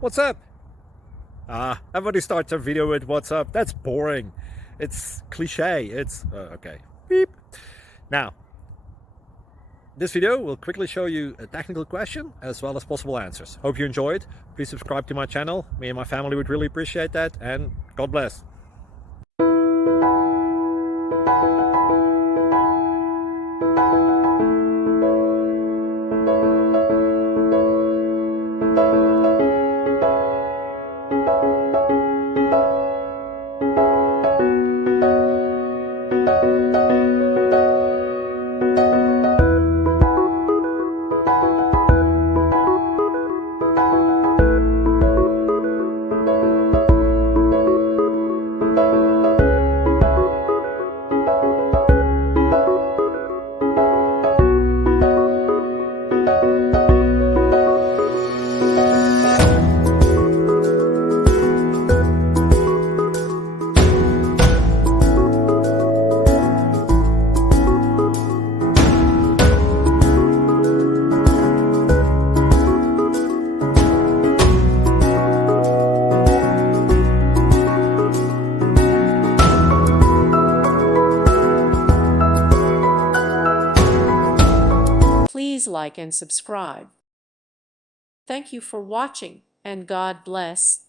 What's up? Everybody starts their video with what's up. That's boring. It's cliche. It's okay. Beep. Now, this video will quickly show you a technical question as well as possible answers. Hope you enjoyed. Please subscribe to my channel. Me and my family would really appreciate that, and God bless. Please like and subscribe. Thank you for watching, and God bless.